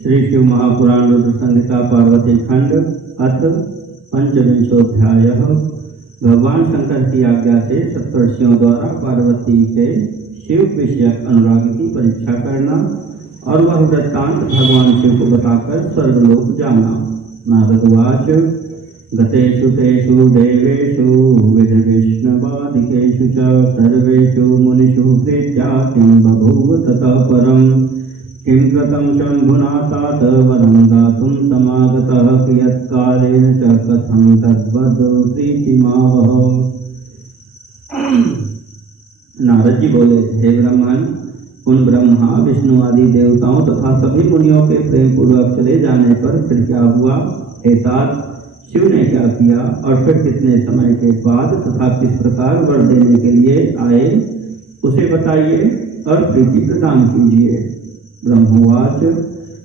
श्री शिव महापुराण रुद्र संहिता पार्वती खंड अथ पंचविंशोध्यायः। भगवान शंकर की आज्ञा से सप्तर्षियों द्वारा पार्वती के शिव विषयक अनुराग की परीक्षा करना और वह वृत्तांत भगवान शिव को बताकर स्वर्गलोक जाना। नारदवाच गतेषु तेषु देवेषु विधि विष्णवादिकेषु च सर्वेषु मुनिषु प्रीत्या किं बभूव ततः परम् किं कृतं शम्भुना तात वरं दातुं समागतः कियत्कालेन च कथं तद्वद् प्रीतिमावह। नारद जी बोले, हे ब्राह्मण, उन ब्रह्मा विष्णु आदि देवताओं तथा सभी मुनियों के प्रेम पूर्वक चले जाने पर फिर क्या हुआ? हे तात, शिव ने क्या किया और फिर कितने समय के बाद तथा किस प्रकार वर देने के लिए आए, उसे बताइए और प्रीति प्रदान कीजिए। ब्रह्मोवाच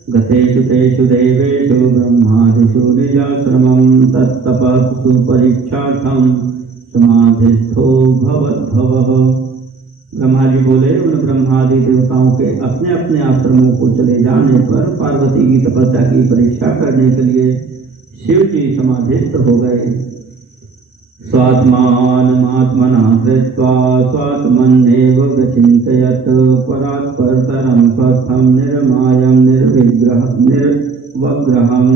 गतेषु तेषु देवेषु ब्रह्मादिषु निजाश्रमं तत्तपः सुपरीक्षार्थं समाधिस्थो भवद्भवः। ब्रह्मा जी बोले, उन ब्रह्मादि देवताओं के अपने अपने आश्रमों को चले जाने पर पार्वती की तपस्या की परीक्षा करने के लिए शिव जी समाधिस्थ हो गए। स्वात्मानमात्मना धृत्वा स्वात्मन्नेव विचिन्तयत् परात्परतरं स्वस्थं निर्मायं निर्वग्रहम्।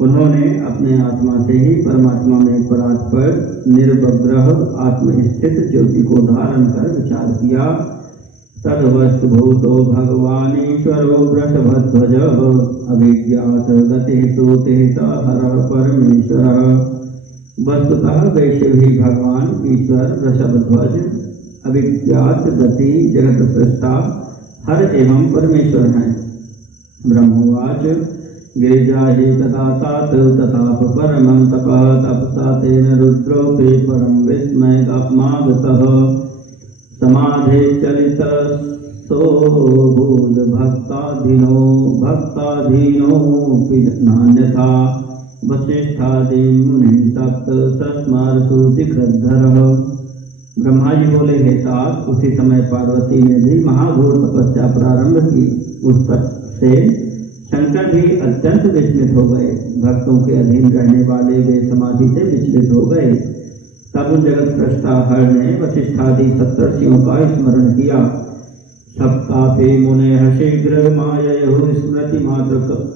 उन्होंने अपने आत्मा से ही परमात्मा में परात्पर निर्वग्रह आत्मस्थित ज्योति को धारण कर विचार किया। तद्वस्तुभूतो भगवानीश्वरो वृषभध्वज अभिज्ञात गतिषु तेषा हरः परमेश्वरः। वस्तुतः वे शिव ही भगवान ईश्वर वृषभध्वज अभिज्ञात गति जगत सृष्टा हर एवं परमेश्वर हैं। ब्रह्मोवाच गिरिजा ही तथा तात तथाप परमं तपः तपसा तेन रुद्रोऽपि परं विस्मयमागतः समाधिश्चलितसोऽभूद् भक्ताधीनोऽपि नान्यथा वसिष्ठादीन् मुनीन् सप्त सस्मरसुतिकृद्धरः। ब्रह्मा जी बोले, हे तात, उसी समय पार्वती ने भी महाघोर तपस्या प्रारंभ की। उस तप से शंकर भी अत्यंत विस्मित हो गए। भक्तों के अधीन रहने वाले वे समाधि से विचलित हो गए। तब उन जगत सृष्टा हर ने वशिष्ठादि सप्तर्षियों का स्मरण किया। सप्तापि मुनयः शीघ्र माययोः स्मृति मात्र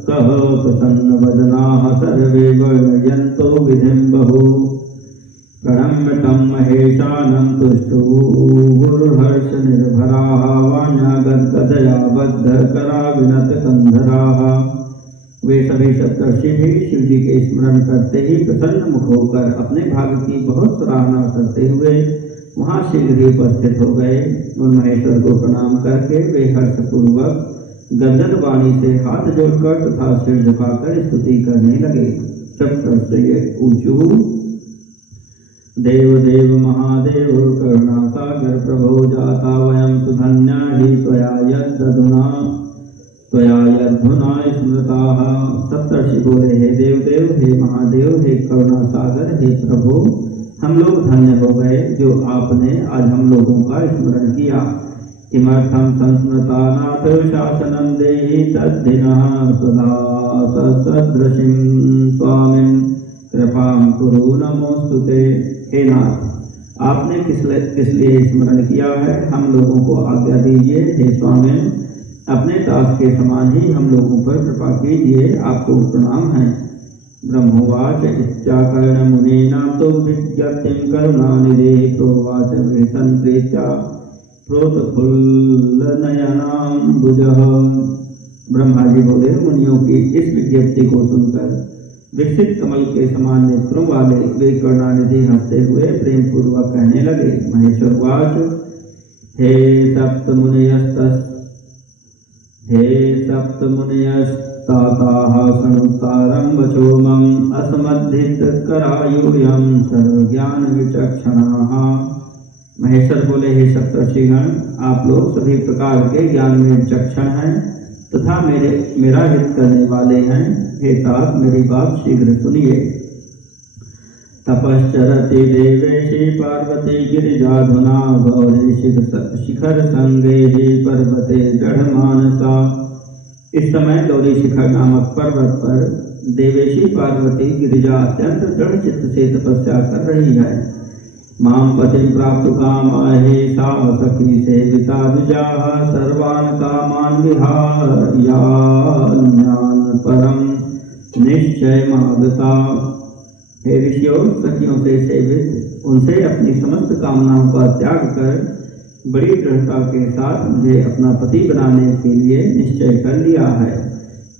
कः प्रसन्न वदनाः सर्वे वर्णयन्तो विधिं बहु प्रणम्य तं महेशानं तुष्टुर्हर्ष निर्भराः वाण्यागद्गदया बद्धकरा विनत कंधराः। वे सभी सप्तर्षि भी शिव जी के स्मरण करते ही प्रसन्न मुख होकर अपने भाग्य की बहुत सराहना करते हुए वहां शीघ्र ही उपस्थित हो गए। उन महेश्वर को प्रणाम करके वे हर्षपूर्वक गदगद वाणी से हाथ जोड़कर तथा सिर झुकाकर स्तुति करने लगे। सप्तर्षि ऊचु देव देव महादेव करुणा सागर प्रभो जाता वयं सुधन्या हि त्वया यद्धुना स्मृताः। सप्तर्षि बोले, हे देव देव, हे महादेव, हे करुणा सागर, हे प्रभु, हम लोग धन्य हो गए जो आपने आज हम लोगों का स्मरण किया। किमर्थं संस्मृता नाथ शासनं देहि तद्धिनः सदा सदृशिं स्वामिन् कृपां कुरु नमोस्तुते। हे नाथ, आपने किस लिए स्मरण किया है? हम लोगों को आज्ञा दीजिए। हे स्वामिन्, अपने दास के समान ही हम लोगों पर कृपा कीजिए, आपको प्रणाम है। ब्रह्मोवाच इत्याकर्ण मुनीनां तो विज्ञप्तिं करुणानिधे प्रोवाच वृषन्प्रीत्या प्रोतफुल्लनयनाम्बुजः। ब्रह्मा जी बोले, मुनियों की इस विज्ञप्ति को सुनकर विकसित कमल के समान नेत्रों वाले वे करुणानिधि हंसते हुए प्रेम पूर्वक कहने लगे। महेश्वरवाच हे सप्तमुनयस्ताताः सनुत्तारं वचो मम असमद्धितकरायूयं सर्वज्ञान विचक्षणाः। महेश्वर बोले, हे सप्तर्षिगण, आप लोग सभी प्रकार के ज्ञान में विचक्षण हैं तथा मेरा हित करने वाले हैं। हे तात, मेरी बात शीघ्र सुनिए। तपश्चरति देवेशि पार्वती गिरिजाधुना गौरी शिखर संगे पर्वते जड़ मानसा इस समय गौरी शिखर नामक पर्वत पर देवेशी पार्वती गिरिजा अत्यंत दृढ़ चित्त से तपस्या कर रही है। माम पतिं प्राप्त कामाहे सा सखी सेविता द्विजाः सर्वान् कामान् विहायान्यान् परम निश्चय मागता। हे ऋषियों, सखियों से सेवित उनसे अपनी समस्त कामनाओं का त्याग कर बड़ी दृढ़ता के साथ मुझे अपना पति बनाने के लिए निश्चय कर लिया है।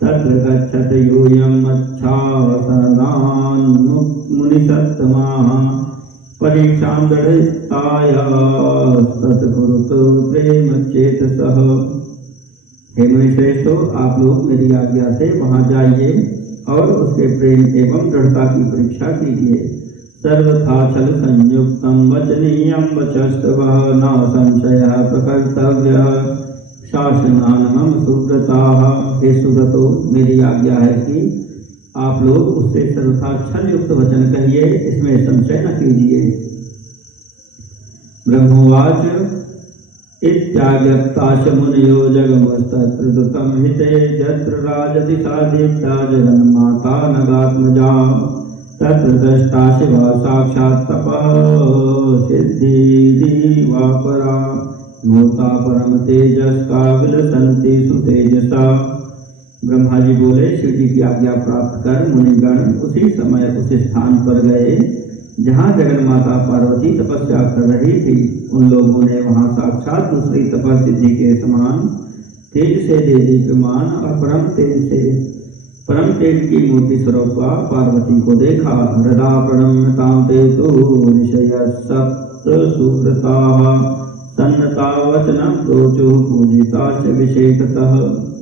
तत्र गच्छत यूयम् अच्छावसनान् मुनिसत्तमाः परीक्षां दृढ़ताया सत्कुरुतो प्रेम चेतसः। हे मुनिश्रेष्ठो, आप लोग मेरी आज्ञा से वहां जाइए और उसके प्रेम एवं दृढ़ता की परीक्षा कीजिए। सर्वथा छल संयुक्तं वचनीयं वचस्तवः न संशयः प्रकर्तव्यः शासनान् मम सुव्रताः। हे सुव्रतो, मेरी आज्ञा है कि आप लोग उससे सर्वथा छल युक्त वचन कहिए, इसमें संशय न कीजिए। ब्रह्मोवाच इत्यागत्ताश मुनयो जगमस्तत्र द्रुतं हिते यत्र राजति सा दीप्ता जगन्माता नगात्मजा तत्र दृष्टा शिवा साक्षात् तपः सिद्धिर्दिवापरा मूर्ता परम तेजस्का विलसन्ति सुतेजसा। ब्रह्मा जी बोले, शिव जी की आज्ञा प्राप्त कर मुनिगण उसी समय उस स्थान पर गए जहाँ जगन्माता पार्वती तपस्या कर रही थी। उन लोगों ने वहाँ साक्षात दूसरी तपस्या सिद्धि के समान तेज से देदीप्यमान और परम तेज की मूर्ति स्वरूपा पार्वती को देखा। हृदा प्रणम्यतां ते तु ऋषयः सप्त सुव्रताः सन्नता वचनं प्रोचुः पूजिताश्च विशेषतः।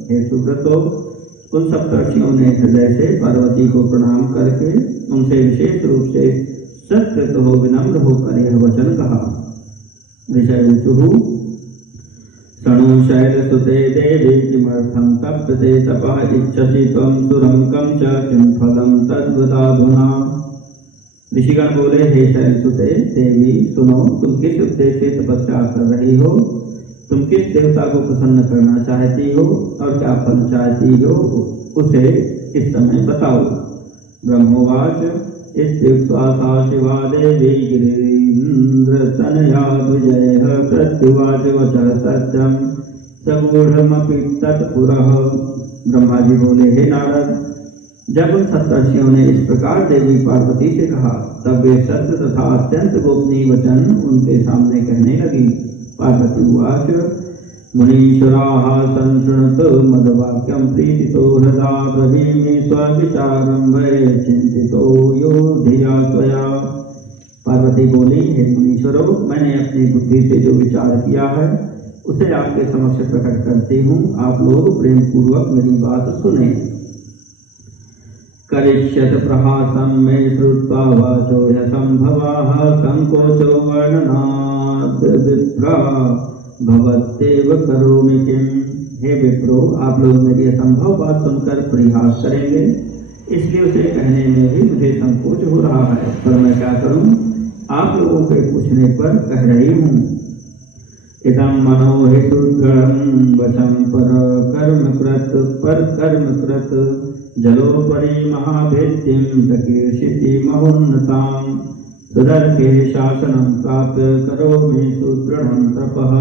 हे सुव्रतो, उन सप्तर्षियों ने हृदय से पार्वती को प्रणाम करके उनसे विशेष रूप से सत्कृत हो विनम्र होकर यह वचन कहा। ऋषयः शृणु शैलसुते देवी किमर्थं तप्यते तपः इच्छसि त्वं सुरंकं च किं फलं तद्वदाधुना। ऋषिगण बोले, हे शैलसुते देवी, सुनो, तुम किस उद्देश्य से तपस्या कर रही हो? तुम किस देवता को प्रसन्न करना चाहती हो और क्या फल चाहती हो, उसे इस समय बताओ। ब्रह्मोवाच इत्युक्त्वा शिवा देवी गिरीन्द्रतनया द्विजयः प्रत्युवाच वचः सत्यं सगूढ़मपि तत्पुरः। ब्रह्मा जी बोले, हे नारद, जब उन सप्तर्षियों ने इस प्रकार देवी पार्वती से कहा तब वे सत्य तथा अत्यंत गोपनीय वचन उनके सामने कहने लगी। पार्वती उवाच मुनीश्वराः संशृणुत मद्वाक्यं प्रीतितो हृदा ब्रवीमि स्वविचारं वै चिन्तितो यो धिया स्वया। पार्वती बोली, हे मुनीश्वरों, मैंने अपनी बुद्धि से जो विचार किया है उसे आपके समक्ष प्रकट करती हूँ। आप लोग प्रेम पूर्वक मेरी बात सुने। करिष्यत प्रहासं मे श्रुत्वा वाचो ह्यसंभवाः संकोचो वर्णनात् विप्रा भवत्येव करोमि किम्। हे विप्रो, आप लोग मेरी असंभव बात सुनकर परिहास करेंगे, इसलिए उसे कहने में भी मुझे संकोच हो रहा है, पर मैं क्या करूं? आप लोगों के पूछने पर कह रही हूँ। इदं मनो हेतु दृढ़ं वचं पर कर्म कृत जलोपरि महाभेद्यं सकीर्षिति महोन्नतां सुदर्भे शासनं प्राप्य करोमि सुदृढ़ं तपः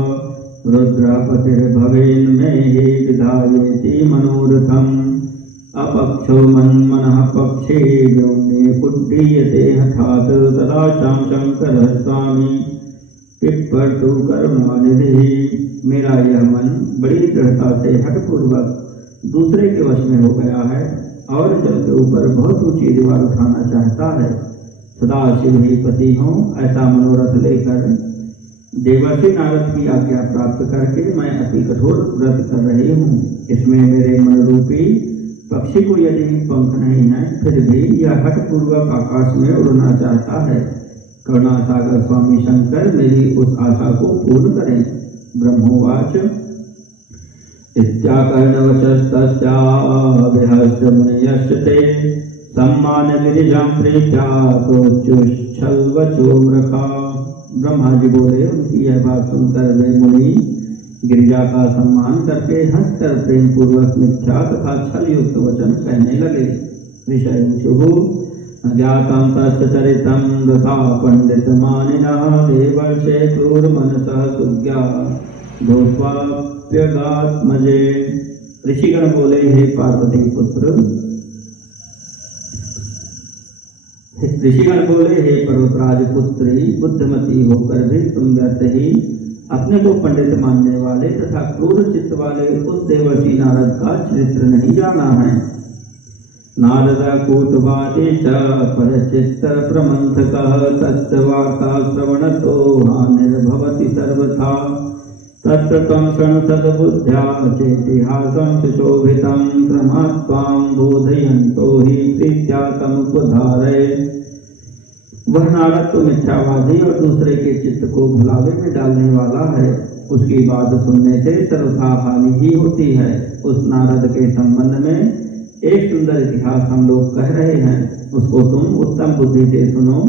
रुद्रपतिर्भवेन्मे हि विधायेति मनोरथम् अपक्षो मन्मनः पक्षे व्योम्ने कुड्डीयते हठात् तदा चां शंकरः स्वामी पिप्पटु करुणानिधिः। मेरा यह मन बड़ी दृढ़ता से हठपूर्वक दूसरे के वश में हो गया है और जल के ऊपर बहुत ऊंची दीवार उठाना चाहता है। सदा शिव ही पति हो, ऐसा मनोरथ लेकर देवर्षि नारद की आज्ञा प्राप्त करके मैं अति कठोर व्रत कर रही हूँ। इसमें मेरे मन रूपी पक्षी को यदि पंख नहीं है, फिर भी यह हठपूर्वक आकाश में उड़ना चाहता है। करुणासागर स्वामी शंकर मेरी उस आशा को पूर्ण करें। ब्रह्मोवाच इत्याकर्णवचस्तस्याभिहस्य मुनयश्च ते सम्मान्य गिरिजां प्रीत्या तोच्युच्छलवचो मृखा। ब्रह्मा जी बोले, उनकी यह बात सुनकर वे मुनि गिरिजा का सम्मान करके हंसकर प्रेम पूर्वक मिथ्या तथा छल युक्त वचन कहने लगे। विषय ज्ञातम तस्य चरितम तथा पंडित मानिनः देवर्षे क्रूर मनसः सुज्ञा भूत्वाप्यगात्मजे। ऋषिगण बोले, हे पार्वती पुत्र, ऋषिगण बोले, हे पर्वतराज पुत्री, बुद्धिमती होकर भी तुम व्यर्थ ही अपने को पंडित मानने वाले तथा क्रूर चित्त वाले उस देवर्षि नारद का चरित्र नहीं जाना है। नारद कूटवादी च परचित्त प्रमंथकः तस्य वार्ता श्रवणतो हानिर्भवति सर्वथा तत्र त्वं शृणुसद्बुद्ध्या चेतिहासं सुशोभितं क्रमात्वां बोधयन्तो हि प्रीत्या तमुपधारय। वह नारद तो मिथ्यावादी और दूसरे के चित्त को भुलावे में डालने वाला है। उसकी बात सुनने से सर्वथा हानि ही होती है। उस नारद के संबंध में एक सुंदर इतिहास हम लोग कह रहे हैं, उसको तुम उत्तम बुद्धि से सुनो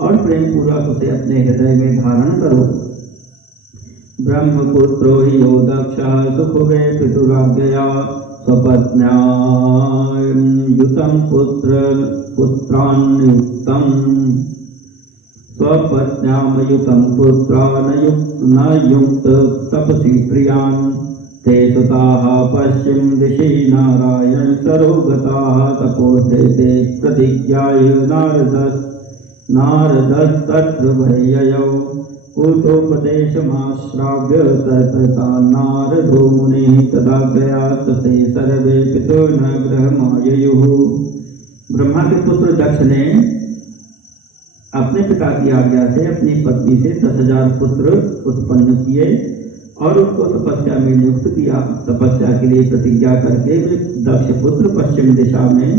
और प्रेम पूर्वक उसे अपने हृदय में धारण करो। ब्रह्मपुत्रो हि यो दक्षः सुखवे पितुराज्ञया स्वपत्न्या युतं पुत्रान्युक्तं स्वपत्न्यामयुतं पुत्रान् न युक्त तपसि प्रियान् ते सुताः पश्चिम दिशि नारायण सरोगताः तपोर्थे ते प्रतिज्ञाय नारदस्तत्र भययौ कूटोपदेशमाश्राव्य ततता नारदो मुनिः तदाज्ञया ते सर्वे पितुर्न गृहमाययुः। ब्रह्मा के पुत्र दक्ष ने अपने पिता की आज्ञा से अपनी पत्नी से 10,000 पुत्र उत्पन्न किए और उनको तपस्या में नियुक्त किया। तपस्या के लिए प्रतिज्ञा करके वे दक्ष पुत्र पश्चिम दिशा में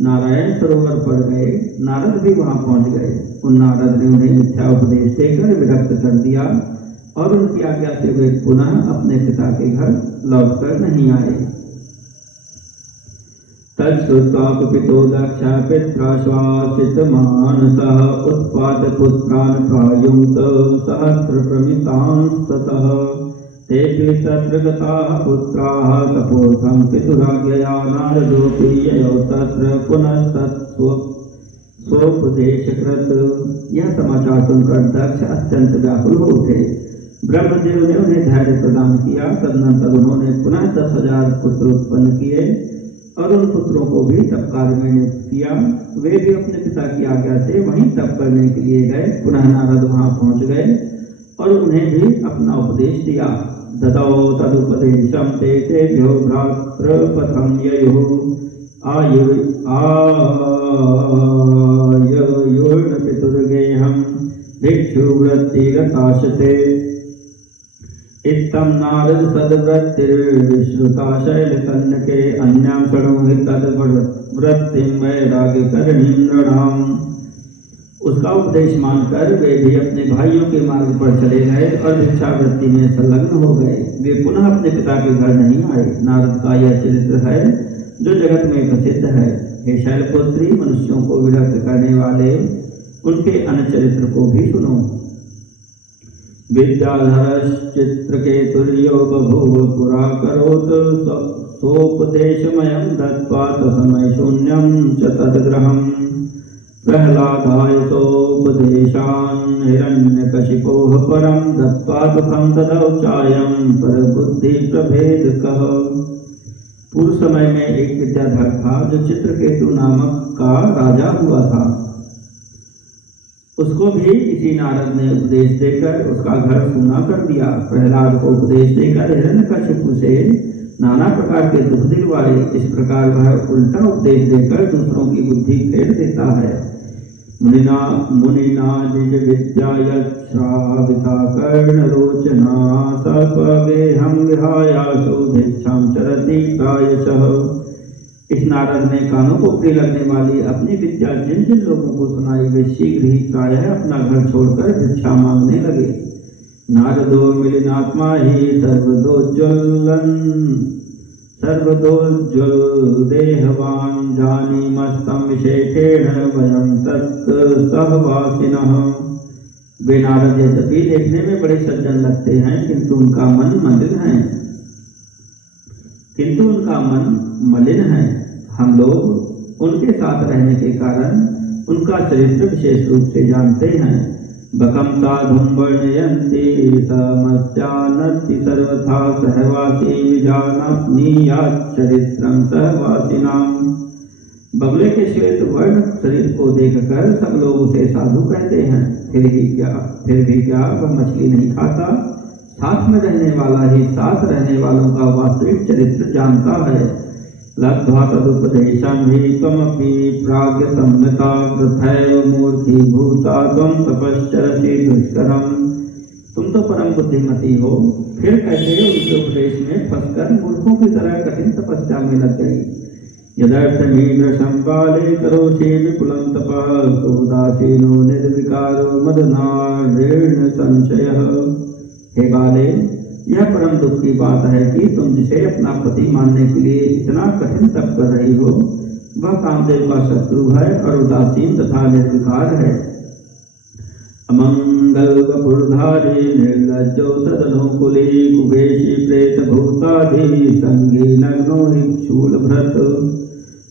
नारायण सरोवर पर गए। नारद भी वहां पहुंच गए। उन नारद ने उन्हें मिथ्या उपदेश देकर विरक्त कर दिया और उनकी आज्ञा से वे पुनः अपने पिता के घर लौटकर नहीं आए। तच्छ्रुत्वा कुपितो दक्ष पित्राश्वासितमानसः उत्पाद्य पुत्रान् प्रायुङ्क्त सहस्रप्रमितांस्ततः तेऽपि तत्र गताः पुत्राः तपोर्थं पितुराज्ञया नारदोऽपि ययौ तत्र पुनस्तत्स्वोपदेशकृत्। यह समाचार सुनकर दक्ष अत्यंत व्याकुल हो उठे। ब्रह्मदेव ने उन्हें धैर्य प्रदान किया। तदनंतर उन्होंने पुनः 10,000 पुत्र उत्पन्न किए और उन पुत्रों को भी तप कार्य में नियुक्त किया। वे भी अपने पिता की आज्ञा से वहीं तप करने के लिए गए। पुनः नारद वहां पहुंच गए और उन्हें भी अपना उपदेश दिया। ददौ तदुपदेशं तेभ्यो भ्रातृपथं ययुः आयुर्न पितुर्गेहं भिक्षुवृत्तिरताशते। इत्थं नारद सद्वृत्तिर्विश्रुता शैलकन्यके अन्यां शृणुहि तद्वृत्तिं वैराग्यकरणीं नृणाम्। उसका उपदेश मानकर वे भी अपने भाइयों के मार्ग पर चले गए और भिक्षावृत्ति में संलग्न हो गए। वे पुनः अपने पिता के घर नहीं आए। नारद का यह चरित्र है जो जगत में प्रसिद्ध है। हे शैलपुत्री, मनुष्यों को विरक्त करने वाले उनके अनचरित्र को भी सुनो। विद्याधरश्चित्रकेतुर्यो बभूव पुरा करोत् सोपदेशमयं दत्त्वा तस्मै शून्यं च तद्गृहम् प्रह्लादाय सोपदेशान् हिरण्यकशिपोः परं दत्त्वा दुःखं ददौ चायं परबुद्धिप्रभेदकः। पूर्व समय में एक विद्याधर था जो चित्रकेतु नामक का राजा हुआ था। उसको भी इसी नारद ने उपदेश देकर उसका घर सूना कर दिया। प्रहलाद को उपदेश देकर हिरण्यकशिपु से नाना प्रकार के दुख दिलवाए। इस प्रकार वह उल्टा उपदेश देकर दूसरों की बुद्धि फेर देता है। मुनिना निज विद्या यश्राविता कर्णरोचना सस्वगेहं विहायासु भिक्षां चरति प्रायशः। इस नारद ने कानों को प्रिय लगने वाली अपनी विद्या जिन जिन लोगों को सुनाई वे शीघ्र ही प्रायः अपना घर छोड़कर भिक्षा मांगने लगे। नारदो मिलिनात्मा ही सर्वदोज्ज्वल देहवान जानीमस्तं विशेषेण वयं तत् सहवासिनः। वे नारद यद्यपि देखने में बड़े सज्जन लगते हैं, किंतु उनका मन मलिन है। हम लोग उनके साथ रहने के कारण उनका चरित्र विशेष रूप से जानते हैं। बकम साधुं वर्णयन्ति समस्यानति सर्वथा सहवासी विजानात्मीयात् चरित्रं सहवासिनां। बगुले के श्वेत वर्ण शरीर को देखकर सब लोग उसे साधु कहते हैं। फिर भी क्या वह मछली नहीं खाता? साथ में रहने वाला ही साथ रहने वालों का वास्तविक चरित्र जानता है। लब्ध्वा तदुपदेशं हि त्वमपि प्राज्ञ सम्यता वृथैव मूर्खीभूता त्वं तपश्चरसि दुष्करम्। तुम तो परम बुद्धिमती हो, फिर कैसे उनके उपदेश में फंसकर मूर्खों की तरह कठिन तपस्या में लग गई। यदर्थमीदृशं बाले करोषि विपुलं तपः सुदासीनो निर्विकारो मदनार्देण संशयः। हे बाले, यह परम दुख की बात है कि तुम जिसे अपना पति मानने के लिए इतना कठिन तप कर रही हो, वह कामदेव का शत्रु है और उदासीन तथा निर्विकार है। अमंगल वपुर्धारी निर्लज्जो सदनुकुली कुबेशी प्रेत भूताधि संगी नग्नो शूल भ्रत।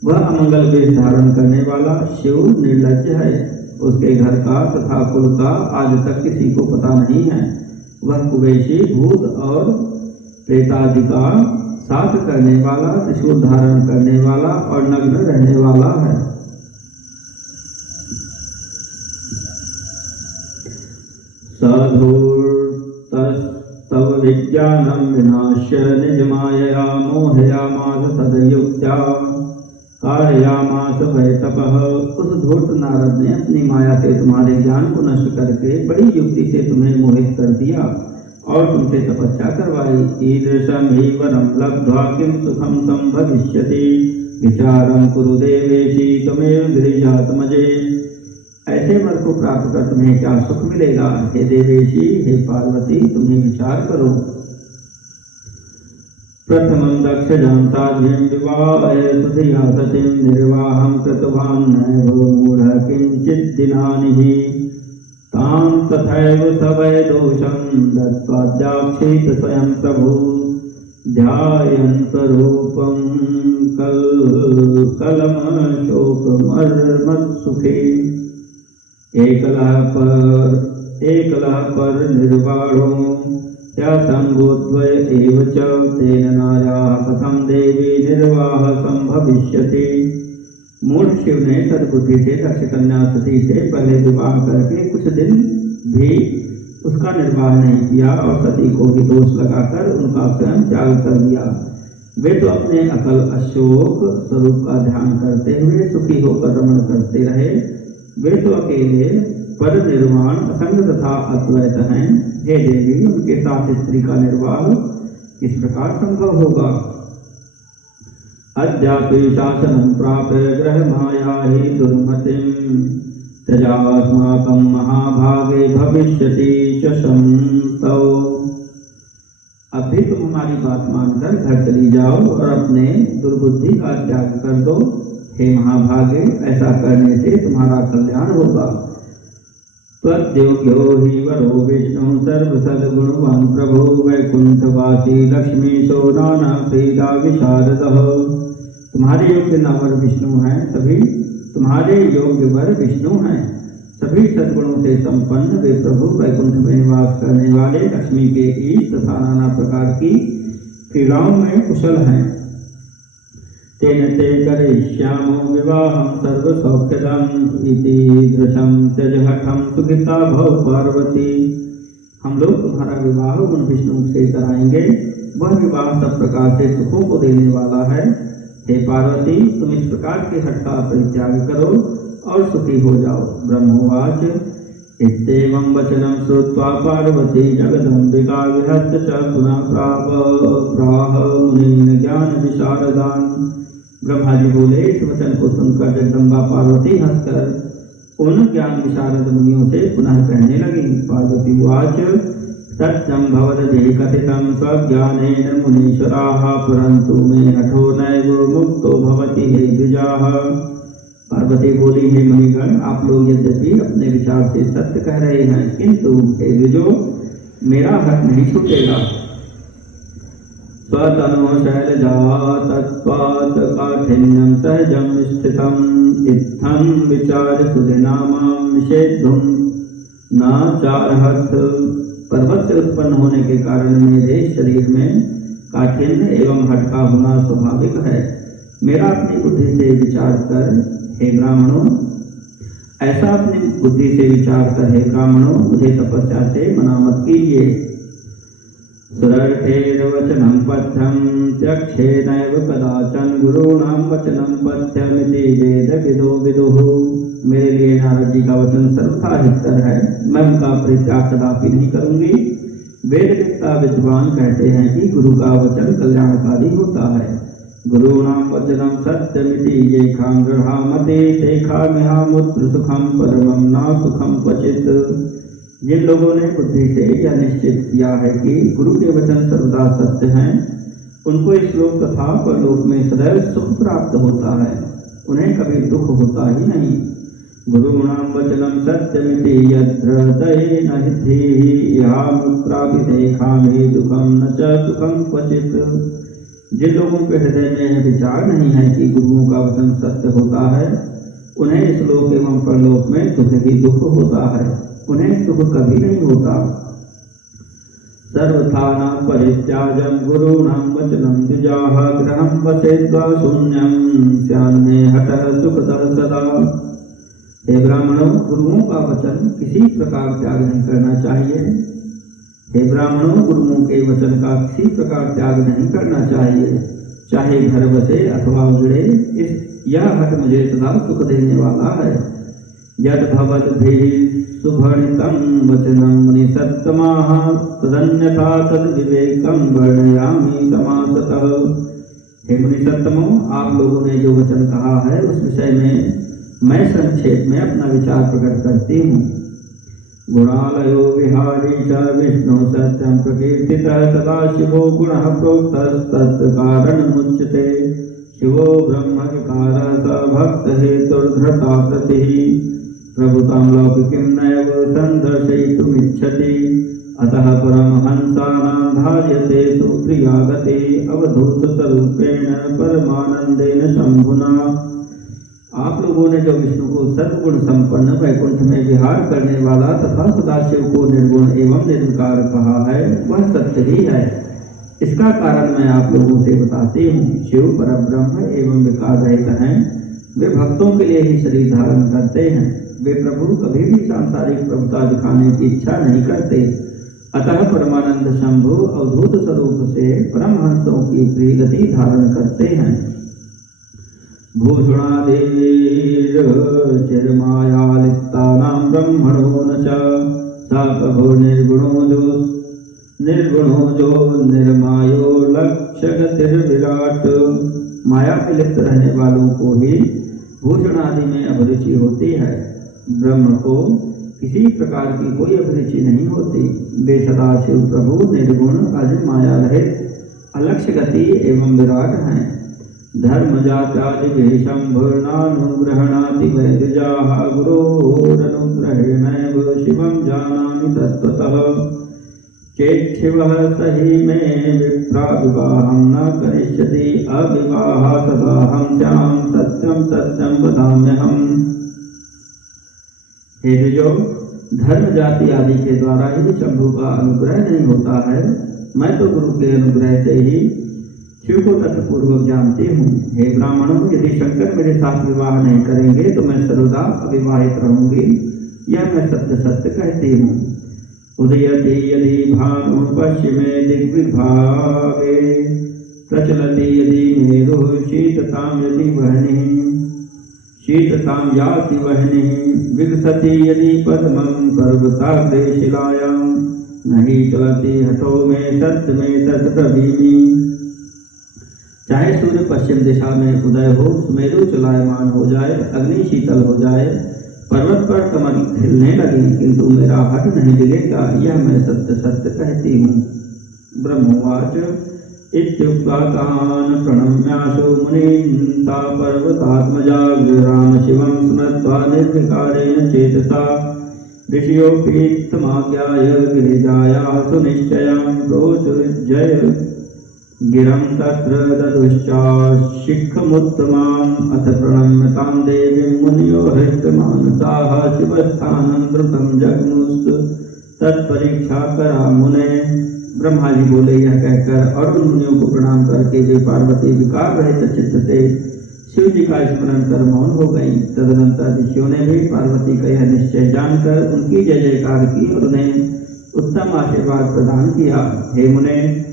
वह अमंगल वेश धारण करने वाला शिव निर्लज्ज है। उसके घर का तथा कुल का आज तक किसी को पता नहीं है। वह कुबेशी भूत और प्रेतादि का साथ करने वाला, त्रिशूल धारण करने वाला और नग्न रहने वाला है। साधुर्तस्तव विज्ञानं विनाश्य निजमायया मोहयामास सदयुक्त्या कारयामास भय तपः। उस धूर्त नारद ने अपनी माया से तुम्हारे ज्ञान को नष्ट करके बड़ी युक्ति से तुम्हें मोहित कर दिया और तुमसे तपस्या करवाई। ईदृशं हि वरं लब्ध्वा किं सुखं संभविष्यति विचारं कुरु देवेशी त्वमेव गिरिजात्मजे। ऐसे वर को प्राप्त कर तुम्हें क्या सुख मिलेगा? हे देवेशी, हे पार्वती, तुम्हें विचार करो। प्रथमं दक्षजां साध्वीं विवाहे सुधिया सतीं निर्वाहं कृतवान् नैव मूढः किञ्चित् दिनानि हि तां तथैव सवै दोषं दत्त्वा जाक्षीत स्वयं प्रभु ध्यायन् स्वरूपं कलमशोकमर्मत्सुखे। एकलः पर निर्वाणो या संगोद्वय एव च तेन नायाः कथं देवी निर्वाह संभविष्यति। मूढ़ शिव ने सद्बुद्धि से दक्ष कन्या सती से पहले विवाह करके कुछ दिन भी उसका निर्वाह नहीं किया और सती को भी दोष लगाकर उनका स्वयं त्याग कर दिया। वे तो अपने अकल अशोक स्वरूप का ध्यान करते हुए सुखी होकर रमण करते रहे। वे तो अकेले पर निर्वाण असंग तथा अद्वैत हैं। हे देवी, उनके साथ स्त्री का निर्वाह किस प्रकार संभव होगा? अद्यापि शासनं प्राप्य ग्रह माया ही दुर्मतिं त्यजास्माकं महाभागे भविष्यति च संतौ। अब भी तुम हमारी बात मानकर घर चली जाओ और अपने दुर्बुद्धि का त्याग कर दो। हे महाभागे, ऐसा करने से तुम्हारा कल्याण होगा। त्वद्योग्यो हि वरो विष्णु सर्वसद्गुणवान् प्रभो वैकुंठवासी लक्ष्मीशो नाना क्रीडा विशारदः। तुम्हारे योग्य नावर विष्णु हैं, सभी तुम्हारे योग्य वर विष्णु हैं। सभी सद्गुणों से संपन्न वे प्रभु वैकुंठ में निवास करने वाले लक्ष्मी के ईश तथा नाना प्रकार की क्रीड़ाओं में कुशल हैं। तेन ते करिष्यामो विवाहं सर्वसौख्यदम् इति दृशं त्यजहठं सुखिता भव पार्वती। हम लोग तुम्हारा विवाह उन विष्णु से कराएंगे। वह विवाह सब प्रकार से सुखों को देने वाला है। हे पार्वती, तुम इस प्रकार के हठ का परित्याग करो और सुखी हो जाओ। ब्रह्मोवाच इत्येवं वचनं श्रुत्वा पार्वती जगदम्बिका विहस्य च पुनः प्राह मुनीन् ज्ञान विशारदान्। ब्रह्मा जी बोले, इस वचन को सुनकर जगदम्बा पार्वती हंसकर उन ज्ञान विशारद मुनियों से पुनः कहने लगी। पार्वती उवाच सत्यं भवदधि कथितं स्वज्ञानेन मुनीश्वराः परन्तु मे हठो नैव मुक्तो भवति हे द्विजाः। पार्वती बोली, हे मुनिगण, आप लोग यद्यपि अपने विचार से सत्य कह रहे हैं, किंतु हे द्विजो, मेरा हक नहीं छूटेगा। स्वतनो शैलजातत्वात् काठिन्यं सहजं स्थितम् इत्थं विचार सुधिनामां निषेद्धुं न चारहत। पर्वत से उत्पन्न होने के कारण मेरे शरीर में काठिन्य एवं हठ का होना स्वाभाविक है। मेरा अपनी बुद्धि से विचार कर हे ब्राह्मणों, ऐसा अपनी बुद्धि से विचार कर हे ब्राह्मणों, मुझे तपस्या से मना मत कीजिए। सुरर्थेन वचनं पथ्यं त्यक्षेनैव कदाचन गुरूणां वचनं पथ्यमिति वेद विदो विदुः। मेरे लिए नारद जी का वचन सर्वथा हितकर है, मैं उनका परित्याग कदापि नहीं करूंगी। वेदवेत्ता विद्वान कहते हैं कि गुरु का वचन कल्याणकारी होता है। गुरूणां वचनं सत्यमिति येखां गृहामते तेखामिहामुत्र सुखं परमं न सुखं क्वचित्। जिन लोगों ने बुद्धि से यह निश्चित किया है कि गुरु के वचन सर्वदा सत्य हैं, उनको इस लोक तथा परलोक में सदैव सुख प्राप्त होता है, उन्हें कभी दुख होता ही नहीं। गुरूणां वचनं सत्यमिति यत्र हृदयेन हिद्धि यामुत्रापि देखामि दुःखं न च सुखं क्वचित्। जिन लोगों के हृदय में विचार नहीं है कि गुरुओं का वचन सत्य होता है, उन्हें इस लोक एवं परलोक में दुख ही दुख होता है, उन्हें सुख कभी नहीं होता। सर्वथा परित्याजं गुरूणां वचनं द्विजाः गृहं वसेद्वा शून्यं स्यान्मे हठः सुखदः सदा। हे ब्राह्मणों, गुरुओं का वचन किसी प्रकार त्याग नहीं करना चाहिए। हे ब्राह्मणों, गुरुओं के वचन का किसी प्रकार त्याग नहीं करना चाहिए, चाहे घर बसे अथवा उजड़े। यह हट मुझे सदा सुख देने वाला है। यद भवद्भिः सुभणितं वचनं मुनिसत्तमाः तदन्यथा तद्विवेकं वर्णयामि समासतः। हे मुनिसत्तमों, आप लोगों ने जो वचन कहा है उस विषय में मैं संक्षेप में अपना विचार प्रकट करती हूँ। गुणालयो विहारी च विष्णु सत्यं प्रकीर्तितः सदाशिवो गुणः प्रोक्तस्तत्कारणमुच्यते। शिवो ब्रह्म विकारः स भक्तहेतुर्धृता प्रतिः प्रभुतां लौकिकीं नैव सन्दर्शयितुमिच्छति। अतः परमहंसानां धार्यते सुप्रिया गतिः अवधूतस्वरूपेण परमानंदेन शंभुना। आप लोगों ने जो विष्णु को सर्वगुण संपन्न वैकुंठ में विहार करने वाला तथा सदाशिव को निर्गुण एवं निर्विकार कहा है, वह सत्य ही है। इसका कारण मैं आप लोगों से बताती हूँ। शिव परब्रह्म एवं विकार रहित हैं, वे भक्तों के लिए ही शरीर धारण करते हैं। वे प्रभु कभी भी सांसारिक प्रभुता दिखाने की इच्छा नहीं करते। अतः परमानंद शंभु अवधूत स्वरूप से परमहंसों की प्रिय गति धारण करते हैं। भूषणादेवीर्चिरमायालिप्तानां ब्रह्मणो न च स प्रभो निर्गुणो जो निर्मायो लक्ष्यगतिर्विराट। माया में लिप्त रहने वालों को ही भूषण आदि में अभिरुचि होती है। ब्रह्म को किसी प्रकार की कोई अभिरुचि नहीं होती। वे सदाशिव प्रभु निर्गुण अज माया रहित अलक्ष्य गति एवं विराट हैं। धर्म जात्यादि शंभुर्नानुग्रहणाति वैद्यजाः गुरोरनुग्रहेणैव शिवं जानामि तत्त्वतः। चेच्छिवः सहि मे विप्रा विवाहं न करिष्यति अविवाहा सदाहं स्याम सत्यं सत्यं वदाम्यहम्। हे द्विजो, धर्म जाति आदि के द्वारा ही शंभु का अनुग्रह नहीं होता है। मैं तो गुरु के अनुग्रह से ही शिव को तत्पूर्वक जानती हूँ। हे ब्राह्मणों, यदि शंकर मेरे साथ विवाह नहीं करेंगे तो मैं सर्वदा अविवाहित रहूंगी, यह मैं सत्य सत्य कहती हूँ। उदयति यदि भानु पश्चिमे दिग्विभागे प्रचलति यदि मेरुः शीततां यदि वह्निः शीततां याति वह्निः विकसति यदि पद्मं पर्वताग्रे शिलायां नहीं चलति हठो में सत्य में तत्ब्रवीमि। चाहे सूर्य पश्चिम दिशा में उदय हो, सुमेरु चलायमान हो जाए, अग्नि शीतल हो जाए, पर्वत पर कमल खिलने लगी, किंतु मेरा हट नहीं गिरेगा, यह मैं सत्य सत्य कहती हूँ। ब्रह्मवाच इत्युक्त्वा तान् प्रणम्याशु मुनीन् सा पर्वतात्मजा राम शिवं स्मृत्वा निर्विकारेण चेतसा ऋषियोपीत्तमाज्ञाय गिरिजायासु निश्चयं प्रोचुर्जय गिरं तत्र ददुश्चाशिखमुत्तमाम् अथ प्रणम्यतां देवीं मुनियो हृष्टमानसाः शिवस्थानं द्रुतं जग्मुस्तु तत्परीक्षा करा मुने। ब्रह्मा जी बोले, यह कहकर और उन मुनियों को प्रणाम करके वे पार्वती विकार रहित चित्त से शिव जी का स्मरण कर मौन हो गई। तदनंतर ऋषियों ने भी पार्वती का यह निश्चय जानकर उनकी जय जयकार की और उन्हें उत्तम आशीर्वाद प्रदान किया। हे मुने,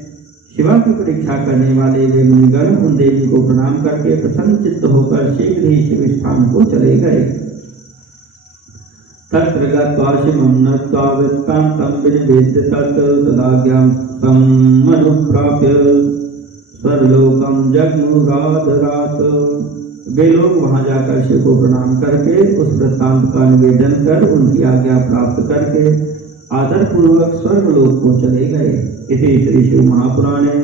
शिवा की परीक्षा करने वाले वे मुनिगण उन देवी को प्रणाम करके प्रसन्न चित्त होकर शीघ्र ही शिव स्थान को चले गए। तत्र गत्वा शिवं नत्वा वृत्तान्तं विनिवेद्य तदाज्ञां तमनुप्राप्य स्वर्लोकं जग्मुरादरात्। वे लोग वहां जाकर शिव को प्रणाम करके उस वृत्तांत का निवेदन कर उनकी आज्ञा प्राप्त करके आदर पूर्वक स्वर्गलोक को चले गए। इति श्री शिव महापुराणे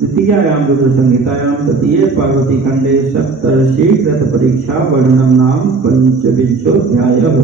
द्वितीयायां रुद्र संहितायां तृतीये पार्वती खंडे सप्तर्षि व्रत परीक्षा वर्णनम नाम पंचविंशोऽध्यायः।